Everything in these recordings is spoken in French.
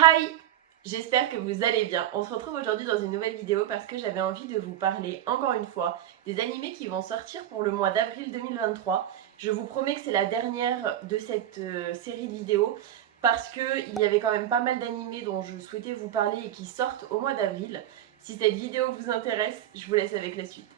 Hi! J'espère que vous allez bien. On se retrouve aujourd'hui dans une nouvelle vidéo parce que j'avais envie de vous parler, encore une fois, des animés qui vont sortir pour le mois d'avril 2023. Je vous promets que c'est la dernière de cette série de vidéos parce qu'il y avait quand même pas mal d'animés dont je souhaitais vous parler et qui sortent au mois d'avril. Si cette vidéo vous intéresse, je vous laisse avec la suite.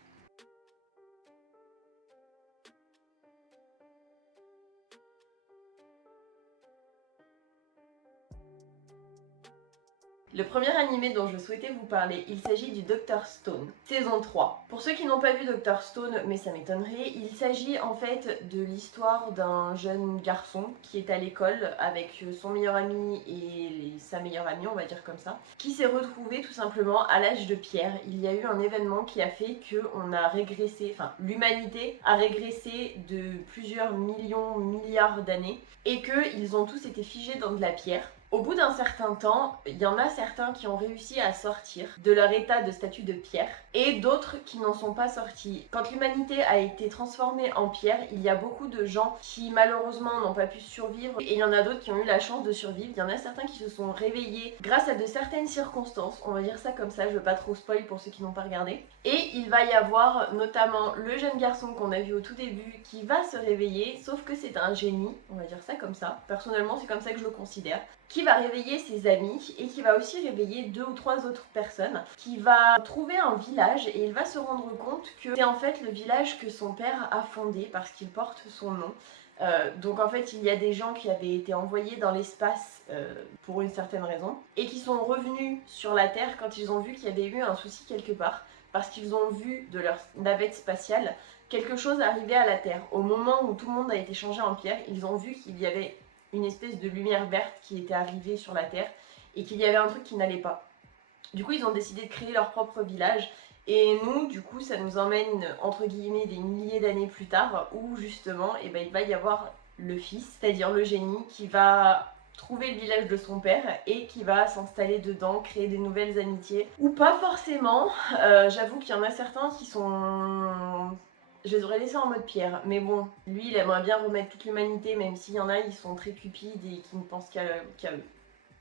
Le premier animé dont je souhaitais vous parler, il s'agit du Dr Stone, saison 3. Pour ceux qui n'ont pas vu Dr Stone, mais ça m'étonnerait, il s'agit en fait de l'histoire d'un jeune garçon qui est à l'école avec son meilleur ami et sa meilleure amie, on va dire comme ça, qui s'est retrouvé tout simplement à l'âge de pierre. Il y a eu un événement qui a fait qu'on a régressé, enfin l'humanité a régressé de plusieurs millions, milliards d'années et qu'ils ont tous été figés dans de la pierre. Au bout d'un certain temps, il y en a certains qui ont réussi à sortir de leur état de statue de pierre et d'autres qui n'en sont pas sortis. Quand l'humanité a été transformée en pierre, il y a beaucoup de gens qui malheureusement n'ont pas pu survivre et il y en a d'autres qui ont eu la chance de survivre. Il y en a certains qui se sont réveillés grâce à de certaines circonstances, on va dire ça comme ça, je veux pas trop spoil pour ceux qui n'ont pas regardé. Et il va y avoir notamment le jeune garçon qu'on a vu au tout début qui va se réveiller, sauf que c'est un génie, on va dire ça comme ça. Personnellement, c'est comme ça que je le considère, qui va réveiller ses amis et qui va aussi réveiller 2 ou 3 autres personnes, qui va trouver un village et il va se rendre compte que c'est en fait le village que son père a fondé parce qu'il porte son nom. Donc en fait il y a des gens qui avaient été envoyés dans l'espace pour une certaine raison et qui sont revenus sur la Terre quand ils ont vu qu'il y avait eu un souci quelque part parce qu'ils ont vu de leur navette spatiale quelque chose arriver à la Terre. Au moment où tout le monde a été changé en pierre, ils ont vu qu'il y avait une espèce de lumière verte qui était arrivée sur la Terre et qu'il y avait un truc qui n'allait pas. Du coup, ils ont décidé de créer leur propre village et nous, du coup, ça nous emmène entre guillemets des milliers d'années plus tard où justement, il va y avoir le fils, c'est-à-dire le génie, qui va trouver le village de son père et qui va s'installer dedans, créer des nouvelles amitiés. Ou pas forcément, j'avoue qu'il y en a certains qui sont... Je les aurais laissés en mode pierre, mais bon, lui il aimerait bien remettre toute l'humanité, même s'il y en a, ils sont très cupides et qui ne pensent qu'à eux.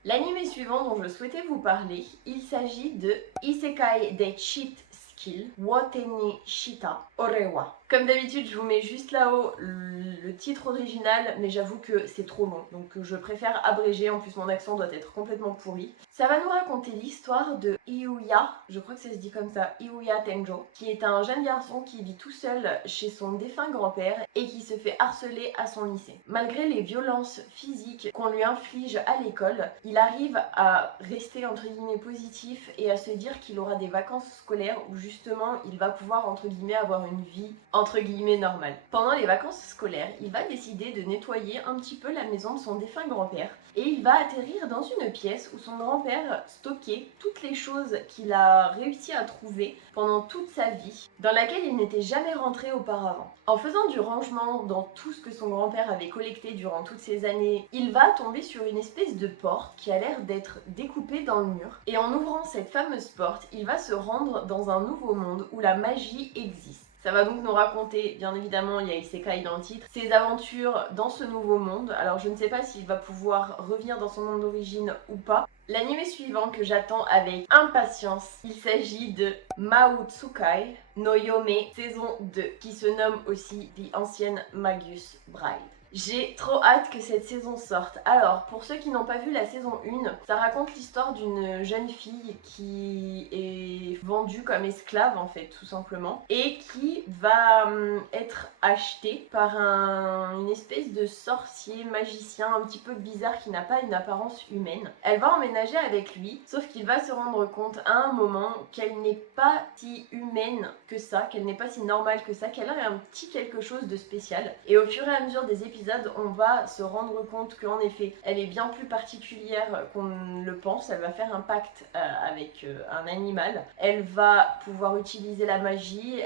L'anime suivant dont je souhaitais vous parler, il s'agit de Isekai de Cheat Skill Wateni Shita Orewa. Comme d'habitude, je vous mets juste là-haut le titre original, mais j'avoue que c'est trop long, donc je préfère abréger, en plus mon accent doit être complètement pourri. Ça va nous raconter l'histoire de Iuya, je crois que ça se dit comme ça, Iuya Tenjo, qui est un jeune garçon qui vit tout seul chez son défunt grand-père et qui se fait harceler à son lycée. Malgré les violences physiques qu'on lui inflige à l'école, il arrive à rester entre guillemets positif et à se dire qu'il aura des vacances scolaires où justement il va pouvoir entre guillemets avoir une vie entre guillemets normale. Pendant les vacances scolaires, il va décider de nettoyer un petit peu la maison de son défunt grand-père et il va atterrir dans une pièce où son grand-père stockait toutes les choses qu'il a réussi à trouver pendant toute sa vie, dans laquelle il n'était jamais rentré auparavant. En faisant du rangement dans tout ce que son grand-père avait collecté durant toutes ces années, il va tomber sur une espèce de porte qui a l'air d'être découpée dans le mur. Et en ouvrant cette fameuse porte, il va se rendre dans un nouveau monde où la magie existe. Ça va donc nous raconter, bien évidemment, il y a Isekai dans le titre, ses aventures dans ce nouveau monde. Alors je ne sais pas s'il va pouvoir revenir dans son monde d'origine ou pas. L'anime suivant que j'attends avec impatience, il s'agit de Mautsukai no Yome saison 2, qui se nomme aussi The Ancienne Magus Bride. J'ai trop hâte que cette saison sorte. Alors, pour ceux qui n'ont pas vu la saison 1, ça raconte l'histoire d'une jeune fille qui est vendue comme esclave, en fait, tout simplement, et qui va être achetée par une espèce de sorcier magicien un petit peu bizarre qui n'a pas une apparence humaine. Elle va emménager avec lui, sauf qu'il va se rendre compte à un moment qu'elle n'est pas si humaine que ça, qu'elle n'est pas si normale que ça, qu'elle a un petit quelque chose de spécial. Et au fur et à mesure des épisodes, on va se rendre compte qu'en effet, elle est bien plus particulière qu'on le pense. Elle va faire un pacte avec un animal. Elle va pouvoir utiliser la magie.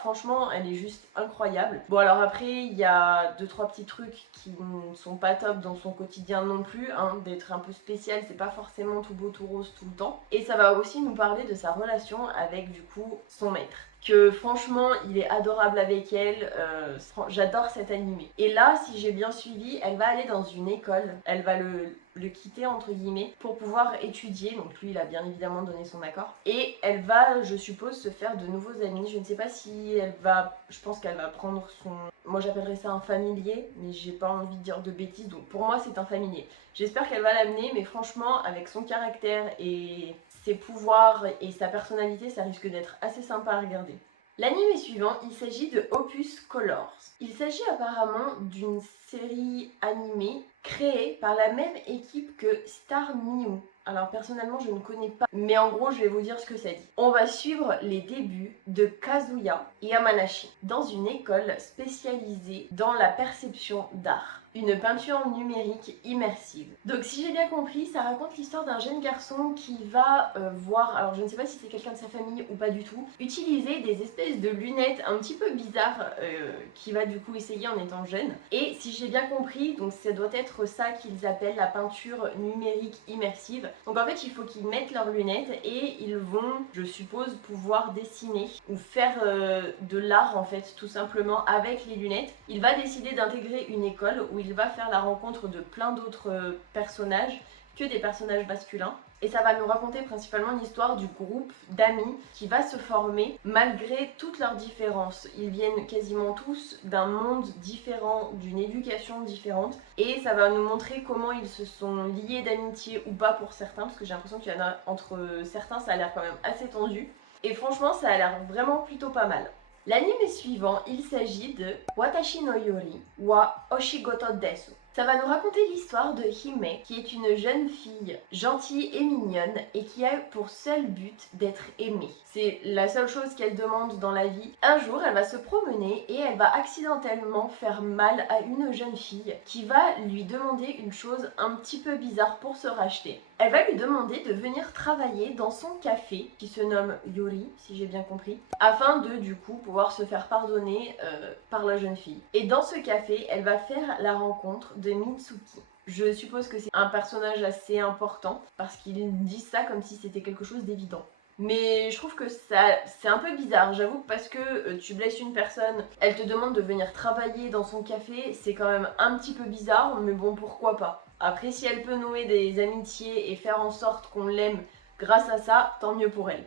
Franchement, elle est juste incroyable. Bon, alors après, il y a 2-3 petits trucs qui ne sont pas top dans son quotidien non plus. D'être un peu spécial, c'est pas forcément tout beau, tout rose tout le temps. Et ça va aussi nous parler de sa relation avec du coup son maître. Que franchement il est adorable avec elle, j'adore cet animé. Et là, si j'ai bien suivi, elle va aller dans une école, elle va le quitter entre guillemets pour pouvoir étudier, donc lui il a bien évidemment donné son accord, et elle va, je suppose, se faire de nouveaux amis. Je ne sais pas si elle va, je pense qu'elle va prendre son, moi j'appellerais ça un familier, mais j'ai pas envie de dire de bêtises, donc pour moi c'est un familier. J'espère qu'elle va l'amener, mais franchement avec son caractère et ses pouvoirs et sa personnalité, ça risque d'être assez sympa à regarder. L'anime suivant, il s'agit de Opus Colors. Il s'agit apparemment d'une série animée créée par la même équipe que Star Mew. Alors personnellement je ne connais pas, mais en gros je vais vous dire ce que ça dit. On va suivre les débuts de Kazuya Yamanashi dans une école spécialisée dans la perception d'art. Une peinture numérique immersive. Donc si j'ai bien compris, ça raconte l'histoire d'un jeune garçon qui va voir, alors je ne sais pas si c'est quelqu'un de sa famille ou pas du tout, utiliser des espèces de lunettes un petit peu bizarres qu'il va du coup essayer en étant jeune. Et si j'ai bien compris, donc ça doit être ça qu'ils appellent la peinture numérique immersive. Donc en fait il faut qu'ils mettent leurs lunettes et ils vont, je suppose, pouvoir dessiner ou faire de l'art en fait tout simplement avec les lunettes. Il va décider d'intégrer une école où il va faire la rencontre de plein d'autres personnages que des personnages masculins. Et ça va nous raconter principalement l'histoire du groupe d'amis qui va se former malgré toutes leurs différences. Ils viennent quasiment tous d'un monde différent, d'une éducation différente. Et ça va nous montrer comment ils se sont liés d'amitié ou pas pour certains, parce que j'ai l'impression qu'il y en a entre certains, ça a l'air quand même assez tendu. Et franchement, ça a l'air vraiment plutôt pas mal. L'anime suivant, il s'agit de Watashi no Yori wa Oshigoto Desu. Ça va nous raconter l'histoire de Hime, qui est une jeune fille gentille et mignonne et qui a pour seul but d'être aimée. C'est la seule chose qu'elle demande dans la vie. Un jour, elle va se promener et elle va accidentellement faire mal à une jeune fille qui va lui demander une chose un petit peu bizarre pour se racheter. Elle va lui demander de venir travailler dans son café, qui se nomme Yori, si j'ai bien compris, afin de, du coup, pouvoir se faire pardonner par la jeune fille. Et dans ce café, elle va faire la rencontre de Mitsuki. Je suppose que c'est un personnage assez important, parce qu'ils disent ça comme si c'était quelque chose d'évident. Mais je trouve que c'est un peu bizarre, j'avoue, parce que tu blesses une personne, elle te demande de venir travailler dans son café, c'est quand même un petit peu bizarre, mais bon, pourquoi pas. Après, si elle peut nouer des amitiés et faire en sorte qu'on l'aime grâce à ça, tant mieux pour elle.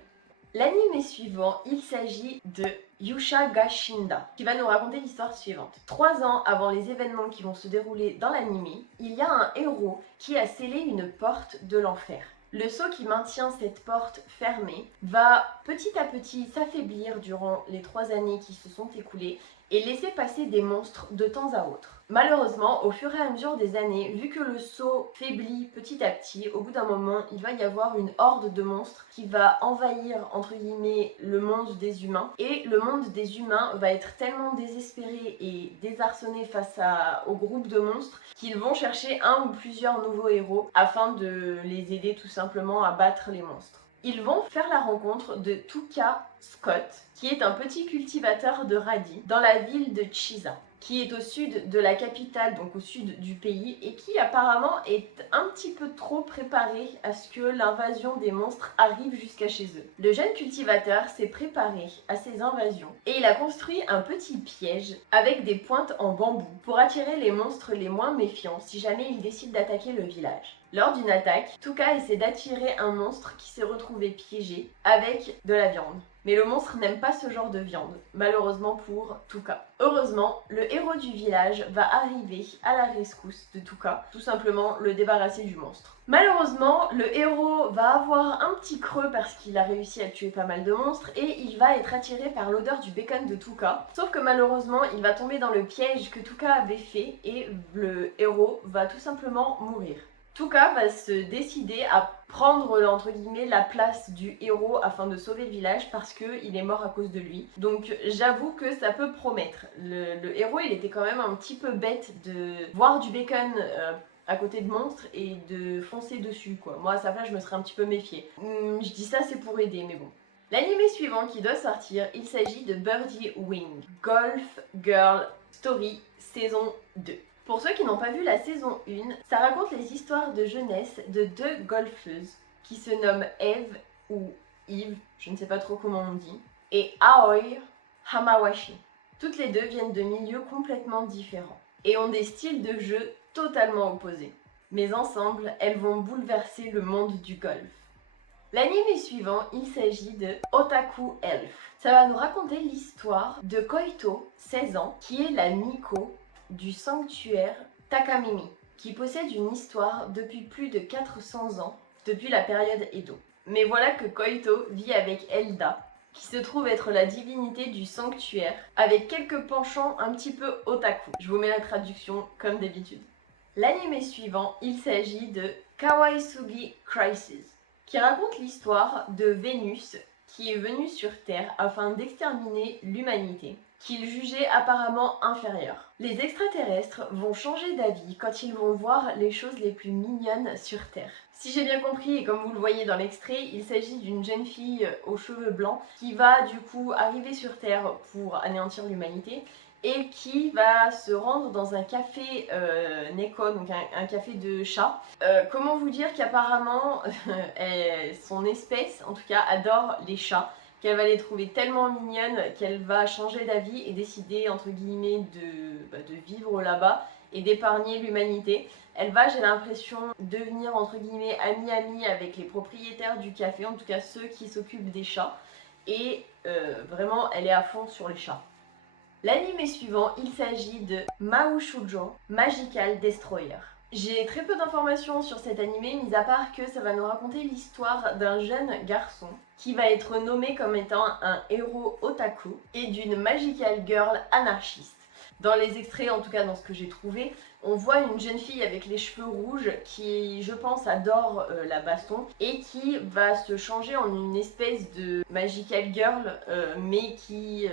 L'anime suivant, il s'agit de Yusha ga Shinda, qui va nous raconter l'histoire suivante. 3 ans avant les événements qui vont se dérouler dans l'anime, il y a un héros qui a scellé une porte de l'enfer. Le sceau qui maintient cette porte fermée va petit à petit s'affaiblir durant les 3 années qui se sont écoulées et laisser passer des monstres de temps à autre. Malheureusement, au fur et à mesure des années, vu que le sceau faiblit petit à petit, au bout d'un moment, il va y avoir une horde de monstres qui va envahir, entre guillemets, le monde des humains. Et le monde des humains va être tellement désespéré et désarçonné face au groupe de monstres qu'ils vont chercher un ou plusieurs nouveaux héros afin de les aider tout simplement à battre les monstres. Ils vont faire la rencontre de Tuka Scott, qui est un petit cultivateur de radis dans la ville de Chisa, qui est au sud de la capitale, donc au sud du pays, et qui apparemment est un petit peu trop préparé à ce que l'invasion des monstres arrive jusqu'à chez eux. Le jeune cultivateur s'est préparé à ces invasions et il a construit un petit piège avec des pointes en bambou pour attirer les monstres les moins méfiants si jamais ils décident d'attaquer le village. Lors d'une attaque, Tuka essaie d'attirer un monstre qui s'est retrouvé piégé avec de la viande. Mais le monstre n'aime pas ce genre de viande, malheureusement pour Tuka. Heureusement, le héros du village va arriver à la rescousse de Tuka, tout simplement le débarrasser du monstre. Malheureusement, le héros va avoir un petit creux parce qu'il a réussi à tuer pas mal de monstres et il va être attiré par l'odeur du bacon de Tuka. Sauf que malheureusement, il va tomber dans le piège que Tuka avait fait et le héros va tout simplement mourir. Tuka va se décider à prendre entre guillemets la place du héros afin de sauver le village parce qu'il est mort à cause de lui. Donc j'avoue que ça peut promettre. Le héros il était quand même un petit peu bête de voir du bacon à côté de monstres et de foncer dessus quoi. Moi à sa place je me serais un petit peu méfiée. Je dis ça c'est pour aider mais bon. L'anime suivant qui doit sortir, il s'agit de Birdie Wing, Golf Girl Story saison 2. Pour ceux qui n'ont pas vu la saison 1, ça raconte les histoires de jeunesse de 2 golfeuses qui se nomment Eve ou Eve, je ne sais pas trop comment on dit, et Aoi Hamawashi. Toutes les deux viennent de milieux complètement différents et ont des styles de jeu totalement opposés. mais ensemble, elles vont bouleverser le monde du golf. L'anime suivant, il s'agit de Otaku Elf. Ça va nous raconter l'histoire de Koito, 16 ans, qui est la Miko du sanctuaire Takamimi, qui possède une histoire depuis plus de 400 ans, depuis la période Edo. Mais voilà que Koito vit avec Elda, qui se trouve être la divinité du sanctuaire, avec quelques penchants un petit peu otaku. Je vous mets la traduction comme d'habitude. L'anime suivant, il s'agit de Kawaisugi Crisis, qui raconte l'histoire de Vénus qui est venue sur Terre afin d'exterminer l'humanité, qu'il jugeait apparemment inférieure. Les extraterrestres vont changer d'avis quand ils vont voir les choses les plus mignonnes sur Terre. Si j'ai bien compris, et comme vous le voyez dans l'extrait, il s'agit d'une jeune fille aux cheveux blancs qui va du coup arriver sur Terre pour anéantir l'humanité et qui va se rendre dans un café Neko, donc un café de chat. Comment vous dire qu'apparemment son espèce, en tout cas, adore les chats, qu'elle va les trouver tellement mignonnes qu'elle va changer d'avis et décider, entre guillemets, de vivre là-bas et d'épargner l'humanité. Elle va, j'ai l'impression, devenir, entre guillemets, amie avec les propriétaires du café, en tout cas ceux qui s'occupent des chats. Et vraiment, elle est à fond sur les chats. L'anime suivant, il s'agit de Mahou-Shoujo Magical Destroyer. J'ai très peu d'informations sur cet animé, mis à part que ça va nous raconter l'histoire d'un jeune garçon qui va être nommé comme étant un héros otaku et d'une magical girl anarchiste. Dans les extraits, en tout cas dans ce que j'ai trouvé, on voit une jeune fille avec les cheveux rouges qui, je pense, adore la baston et qui va se changer en une espèce de magical girl, mais qui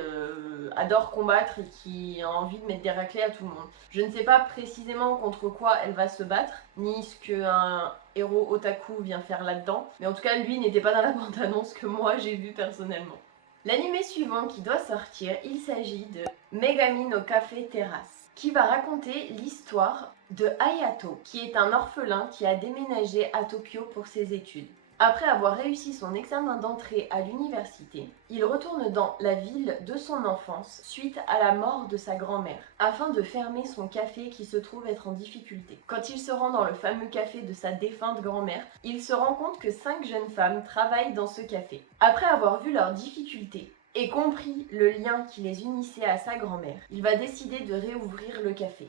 adore combattre et qui a envie de mettre des raclées à tout le monde. Je ne sais pas précisément contre quoi elle va se battre, ni ce qu'un héros otaku vient faire là-dedans, mais en tout cas, lui n'était pas dans la bande-annonce que moi j'ai vu personnellement. L'anime suivant qui doit sortir, il s'agit de Megami no Café Terrace, qui va raconter l'histoire de Hayato, qui est un orphelin qui a déménagé à Tokyo pour ses études. Après avoir réussi son examen d'entrée à l'université, il retourne dans la ville de son enfance suite à la mort de sa grand-mère, afin de fermer son café qui se trouve être en difficulté. Quand il se rend dans le fameux café de sa défunte grand-mère, il se rend compte que 5 jeunes femmes travaillent dans ce café. Après avoir vu leurs difficultés et compris le lien qui les unissait à sa grand-mère, il va décider de réouvrir le café.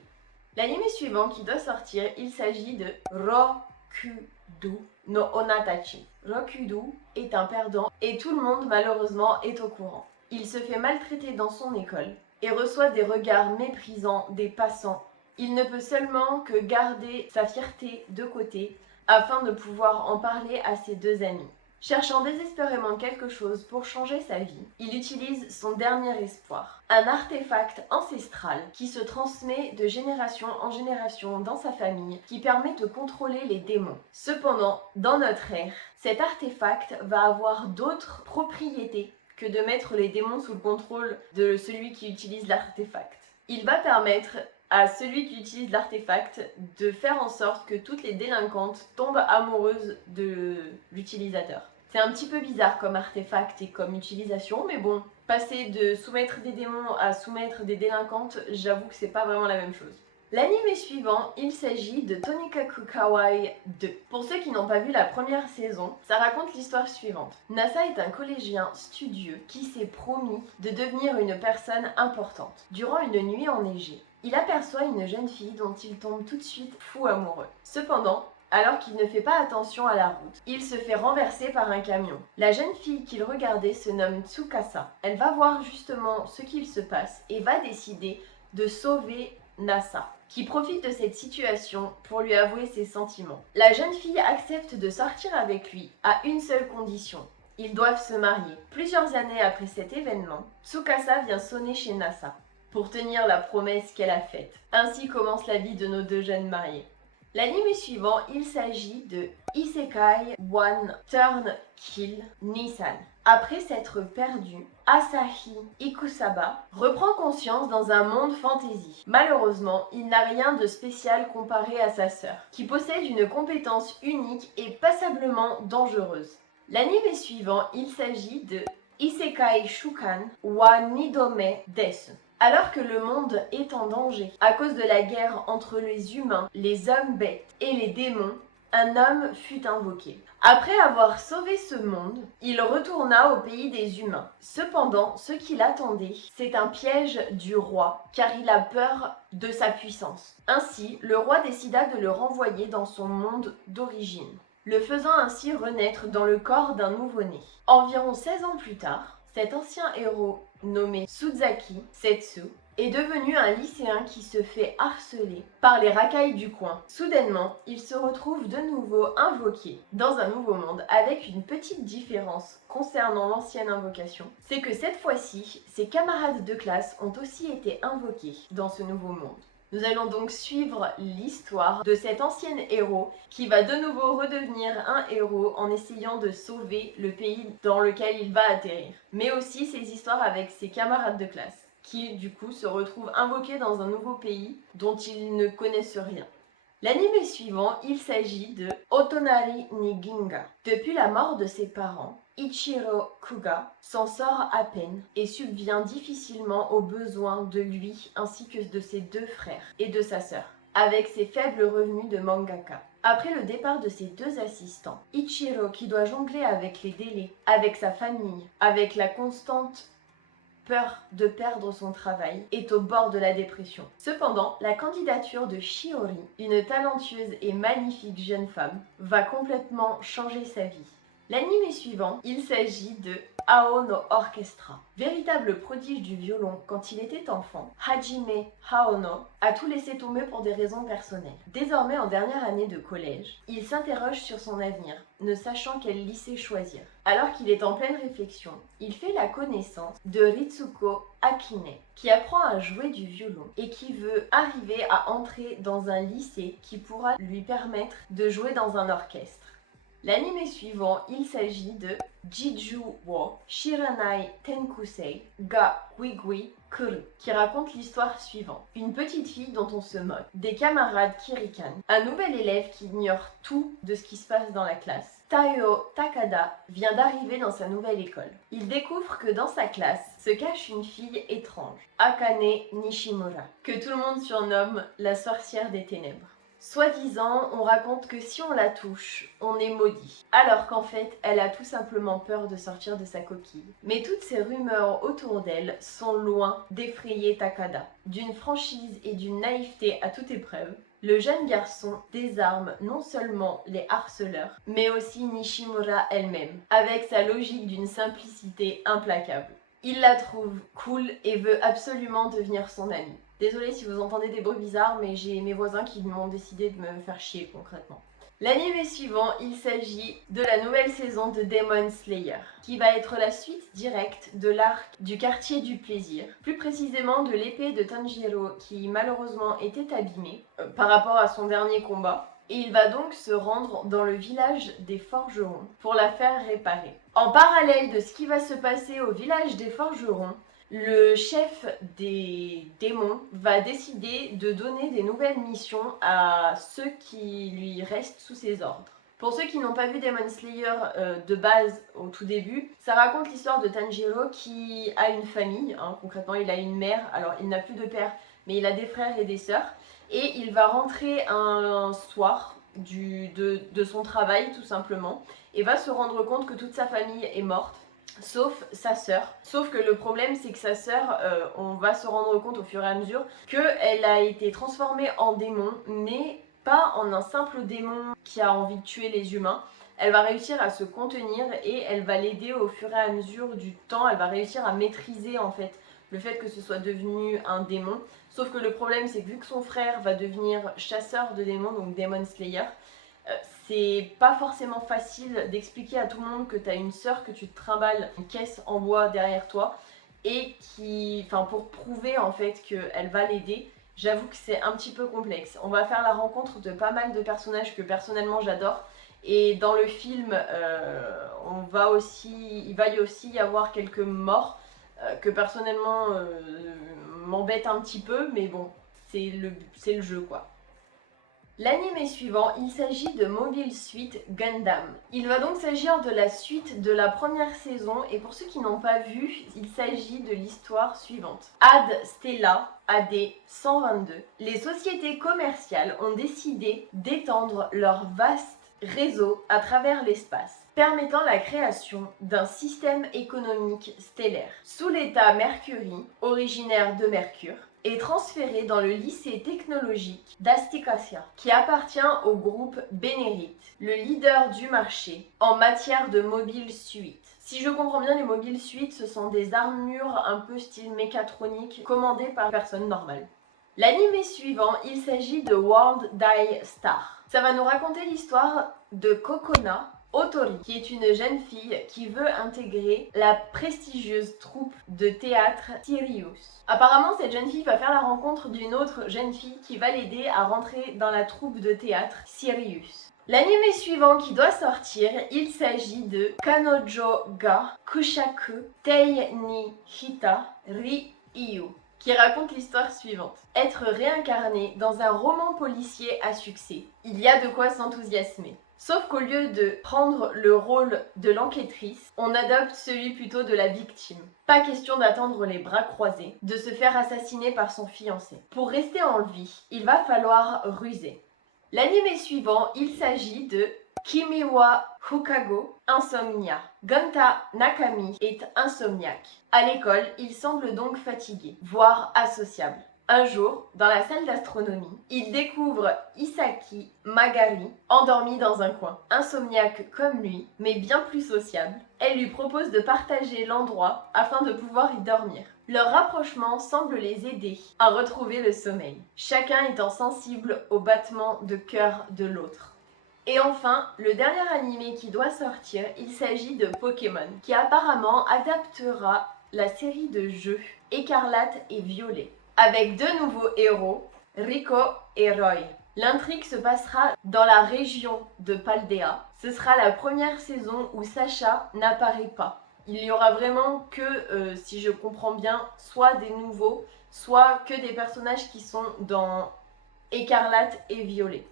L'anime suivant qui doit sortir, il s'agit de Rokudu no Onatachi. Rokudu est un perdant et tout le monde malheureusement est au courant. Il se fait maltraiter dans son école et reçoit des regards méprisants des passants. Il ne peut seulement que garder sa fierté de côté afin de pouvoir en parler à ses 2 amis. Cherchant désespérément quelque chose pour changer sa vie, il utilise son dernier espoir, un artefact ancestral qui se transmet de génération en génération dans sa famille, qui permet de contrôler les démons. Cependant, dans notre ère, cet artefact va avoir d'autres propriétés que de mettre les démons sous le contrôle de celui qui utilise l'artefact. Il va permettre à celui qui utilise l'artefact de faire en sorte que toutes les délinquantes tombent amoureuses de l'utilisateur. C'est un petit peu bizarre comme artefact et comme utilisation, mais bon, passer de soumettre des démons à soumettre des délinquantes, j'avoue que c'est pas vraiment la même chose. L'anime suivant, il s'agit de Tonikaku Kawaii 2. Pour ceux qui n'ont pas vu la première saison, ça raconte l'histoire suivante. Nasa est un collégien studieux qui s'est promis de devenir une personne importante. Durant une nuit enneigée, il aperçoit une jeune fille dont il tombe tout de suite fou amoureux. Cependant, alors qu'il ne fait pas attention à la route, il se fait renverser par un camion. La jeune fille qu'il regardait se nomme Tsukasa. Elle va voir justement ce qu'il se passe et va décider de sauver Nasa, qui profite de cette situation pour lui avouer ses sentiments. La jeune fille accepte de sortir avec lui à une seule condition. Ils doivent se marier. Plusieurs années après cet événement, Tsukasa vient sonner chez Nasa pour tenir la promesse qu'elle a faite. Ainsi commence la vie de nos 2 jeunes mariés. L'anime suivant, il s'agit de Isekai One Turn Kill Nissan. Après s'être perdu, Asahi Ikusaba reprend conscience dans un monde fantasy. Malheureusement, il n'a rien de spécial comparé à sa sœur, qui possède une compétence unique et passablement dangereuse. L'anime suivant, il s'agit de Isekai Shukan wa Nidome Desu. Alors que le monde est en danger à cause de la guerre entre les humains, les hommes bêtes et les démons, un homme fut invoqué. Après avoir sauvé ce monde, il retourna au pays des humains. Cependant, ce qui l'attendait, c'est un piège du roi, car il a peur de sa puissance. Ainsi, le roi décida de le renvoyer dans son monde d'origine, le faisant ainsi renaître dans le corps d'un nouveau-né. Environ 16 ans plus tard, cet ancien héros nommé Suzaki Setsu est devenu un lycéen qui se fait harceler par les racailles du coin. Soudainement, il se retrouve de nouveau invoqué dans un nouveau monde avec une petite différence concernant l'ancienne invocation. C'est que cette fois-ci, ses camarades de classe ont aussi été invoqués dans ce nouveau monde. Nous allons donc suivre l'histoire de cet ancien héros qui va de nouveau redevenir un héros en essayant de sauver le pays dans lequel il va atterrir. Mais aussi ses histoires avec ses camarades de classe qui du coup se retrouvent invoqués dans un nouveau pays dont ils ne connaissent rien. L'anime suivant, il s'agit de Otonari ni Ginga. Depuis la mort de ses parents, Ichiro Kuga s'en sort à peine et subvient difficilement aux besoins de lui ainsi que de ses deux frères et de sa sœur, avec ses faibles revenus de mangaka. Après le départ de ses deux assistants, Ichiro, qui doit jongler avec les délais, avec sa famille, avec la constante peur de perdre son travail, est au bord de la dépression. Cependant, la candidature de Shiori, une talentueuse et magnifique jeune femme, va complètement changer sa vie. L'anime suivant, il s'agit de Ao no Orchestra. Véritable prodige du violon quand il était enfant, Hajime Haono a tout laissé tomber pour des raisons personnelles. Désormais en dernière année de collège, il s'interroge sur son avenir, ne sachant quel lycée choisir. Alors qu'il est en pleine réflexion, il fait la connaissance de Ritsuko Akine, qui apprend à jouer du violon et qui veut arriver à entrer dans un lycée qui pourra lui permettre de jouer dans un orchestre. L'anime suivant, il s'agit de Jiju wo Shiranai Tenkusei ga Guigui Kuru, qui raconte l'histoire suivante. Une petite fille dont on se moque, des camarades qui ricanent, un nouvel élève qui ignore tout de ce qui se passe dans la classe. Taiyo Takada vient d'arriver dans sa nouvelle école. Il découvre que dans sa classe se cache une fille étrange, Akane Nishimura, que tout le monde surnomme la sorcière des ténèbres. Soi-disant, on raconte que si on la touche, on est maudit. Alors qu'en fait, elle a tout simplement peur de sortir de sa coquille. Mais toutes ces rumeurs autour d'elle sont loin d'effrayer Takada. D'une franchise et d'une naïveté à toute épreuve, le jeune garçon désarme non seulement les harceleurs, mais aussi Nishimura elle-même, avec sa logique d'une simplicité implacable. Il la trouve cool et veut absolument devenir son amie. Désolée si vous entendez des bruits bizarres, mais j'ai mes voisins qui m'ont décidé de me faire chier concrètement. L'anime suivant, il s'agit de la nouvelle saison de Demon Slayer, qui va être la suite directe de l'arc du quartier du plaisir, plus précisément de l'épée de Tanjiro qui malheureusement était abîmée par rapport à son dernier combat. Et il va donc se rendre dans le village des forgerons pour la faire réparer. En parallèle de ce qui va se passer au village des forgerons, le chef des démons va décider de donner des nouvelles missions à ceux qui lui restent sous ses ordres. Pour ceux qui n'ont pas vu Demon Slayer de base au tout début, ça raconte l'histoire de Tanjiro qui a une famille, concrètement il a une mère, alors il n'a plus de père, mais il a des frères et des sœurs, et il va rentrer un soir de son travail tout simplement, et va se rendre compte que toute sa famille est morte, sauf sa sœur. Sauf que le problème c'est que sa sœur, on va se rendre compte au fur et à mesure qu'elle a été transformée en démon, mais pas en un simple démon qui a envie de tuer les humains. Elle va réussir à se contenir et elle va l'aider au fur et à mesure du temps. Elle va réussir à maîtriser en fait le fait que ce soit devenu un démon. Sauf que le problème c'est que vu que son frère va devenir chasseur de démons, donc Demon Slayer, c'est pas forcément facile d'expliquer à tout le monde que t'as une sœur, que tu te trimbales une caisse en bois derrière toi et pour prouver en fait qu'elle va l'aider. J'avoue que c'est un petit peu complexe. On va faire la rencontre de pas mal de personnages que personnellement j'adore. Et dans le film, il va y aussi y avoir quelques morts que personnellement m'embêtent un petit peu, mais bon, c'est le jeu quoi. L'anime suivant, il s'agit de Mobile Suit Gundam. Il va donc s'agir de la suite de la première saison et pour ceux qui n'ont pas vu, il s'agit de l'histoire suivante. Ad Stella AD 122, les sociétés commerciales ont décidé d'étendre leur vaste réseau à travers l'espace, permettant la création d'un système économique stellaire. Sous l'état Mercury, originaire de Mercure, est transféré dans le lycée technologique d'Astikasia, qui appartient au groupe Benerit, le leader du marché en matière de mobile suite. Si je comprends bien, les mobiles suites, ce sont des armures un peu style mécatronique commandées par personne normale. L'anime suivant, il s'agit de World Die Star. Ça va nous raconter l'histoire de Kokona Otori, qui est une jeune fille qui veut intégrer la prestigieuse troupe de théâtre Sirius. Apparemment, cette jeune fille va faire la rencontre d'une autre jeune fille qui va l'aider à rentrer dans la troupe de théâtre Sirius. L'anime suivant qui doit sortir, il s'agit de Kanojo ga Kushaku Tei ni Hita Ri Iyu, qui raconte l'histoire suivante. Être réincarné dans un roman policier à succès. Il y a de quoi s'enthousiasmer. Sauf qu'au lieu de prendre le rôle de l'enquêtrice, on adopte celui plutôt de la victime. Pas question d'attendre les bras croisés, de se faire assassiner par son fiancé. Pour rester en vie, il va falloir ruser. L'anime suivant, il s'agit de Kimi wa Fukago, Insomnia. Gonta Nakami est insomniaque. À l'école, il semble donc fatigué, voire associable. Un jour, dans la salle d'astronomie, il découvre Isaki Magari, endormie dans un coin. Insomniaque comme lui, mais bien plus sociable, elle lui propose de partager l'endroit afin de pouvoir y dormir. Leur rapprochement semble les aider à retrouver le sommeil, chacun étant sensible au battement de cœur de l'autre. Et enfin, le dernier animé qui doit sortir, il s'agit de Pokémon, qui apparemment adaptera la série de jeux Écarlate et Violet, avec deux nouveaux héros, Rico et Roy. L'intrigue se passera dans la région de Paldea. Ce sera la première saison où Sacha n'apparaît pas. Il y aura vraiment que, si je comprends bien, soit des nouveaux, soit que des personnages qui sont dans Écarlate et Violet.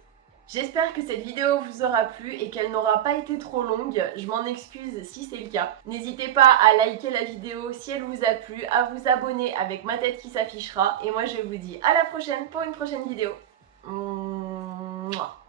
J'espère que cette vidéo vous aura plu et qu'elle n'aura pas été trop longue. Je m'en excuse si c'est le cas. N'hésitez pas à liker la vidéo si elle vous a plu, à vous abonner avec ma tête qui s'affichera. Et moi je vous dis à la prochaine pour une prochaine vidéo. Mouah.